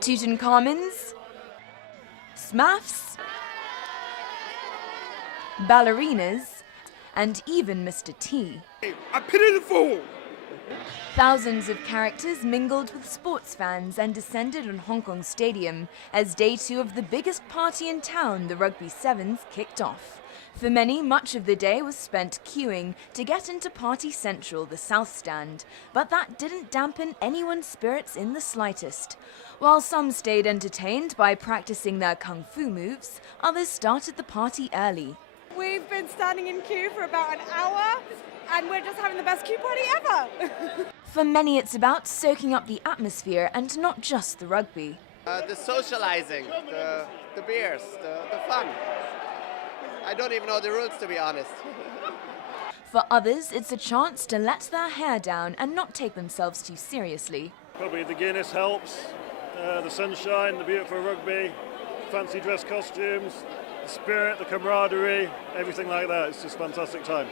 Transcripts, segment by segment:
Tutankhamons, Smurfs, ballerinas, and even Mr. T. I pity the fool! Thousands of characters mingled with sports fans and descended on Hong Kong Stadium as day 2 of the biggest party in town, the Rugby Sevens, kicked off. For many, much of the day was spent queuing to get into Party Central, the South Stand, but that didn't dampen anyone's spirits in the slightest. While some stayed entertained by practicing their kung fu moves, others started the party early. We've been standing in queue for about an hour, and we're just having the best queue party ever. For many, it's about soaking up the atmosphere and not just the rugby. The socializing, the beers, the fun. I don't even know the rules, to be honest. For others, it's a chance to let their hair down and not take themselves too seriously. Probably the Guinness helps, the sunshine, the beautiful rugby, fancy dress costumes, the spirit, the camaraderie, everything like that. It's just a fantastic time.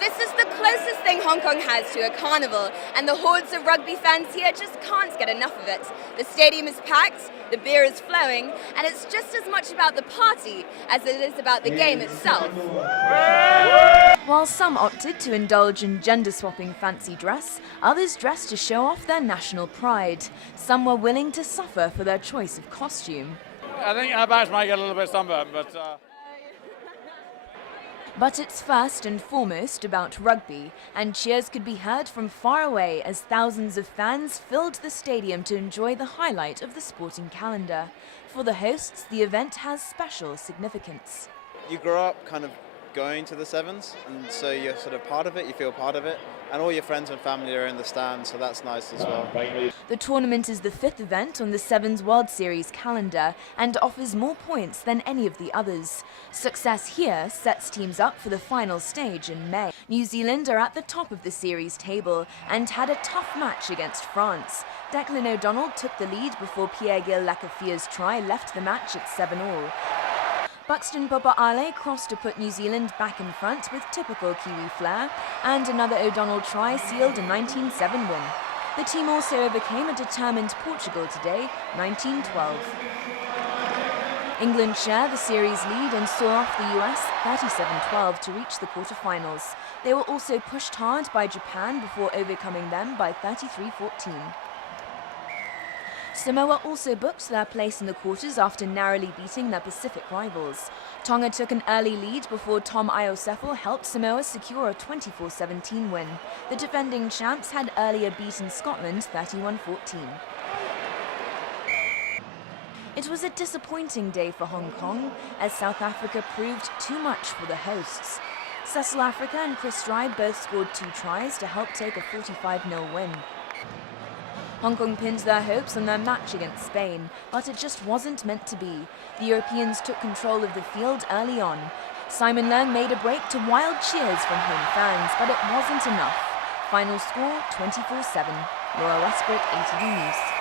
This is the closest thing Hong Kong has to a carnival, and the hordes of rugby fans here just can't get enough of it. The stadium is packed, the beer is flowing, and it's just as much about the party as it is about the game itself. While some opted to indulge in gender-swapping fancy dress, others dressed to show off their national pride. Some were willing to suffer for their choice of costume. I think our badge might get a little bit sunburned, But it's first and foremost about rugby, and cheers could be heard from far away as thousands of fans filled the stadium to enjoy the highlight of the sporting calendar. For the hosts, the event has special significance. You grow up kind of going to the Sevens, and so you're sort of part of it, you feel part of it, and all your friends and family are in the stand, so that's nice as well. The tournament is the 5th event on the Sevens World Series calendar and offers more points than any of the others. Success here sets teams up for the final stage in May. New Zealand are at the top of the series table and had a tough match against France. Declan O'Donnell took the lead before Pierre-Gilles Lacafia's try left the match at 7-all. Buxton Papa-Ale crossed to put New Zealand back in front with typical Kiwi flair, and another O'Donnell try sealed a 19-7 win. The team also overcame a determined Portugal today, 19-12. England share the series lead and saw off the US 37-12 to reach the quarterfinals. They were also pushed hard by Japan before overcoming them by 33-14. Samoa also booked their place in the quarters after narrowly beating their Pacific rivals. Tonga took an early lead before Tom Iosefo helped Samoa secure a 24-17 win. The defending champs had earlier beaten Scotland 31-14. It was a disappointing day for Hong Kong, as South Africa proved too much for the hosts. Cecil Africa and Chris Stride both scored 2 tries to help take a 45-0 win. Hong Kong pinned their hopes on their match against Spain, but it just wasn't meant to be. The Europeans took control of the field early on. Simon Leung made a break to wild cheers from home fans, but it wasn't enough. Final score 24-7. Laura Westbrook, ATV News.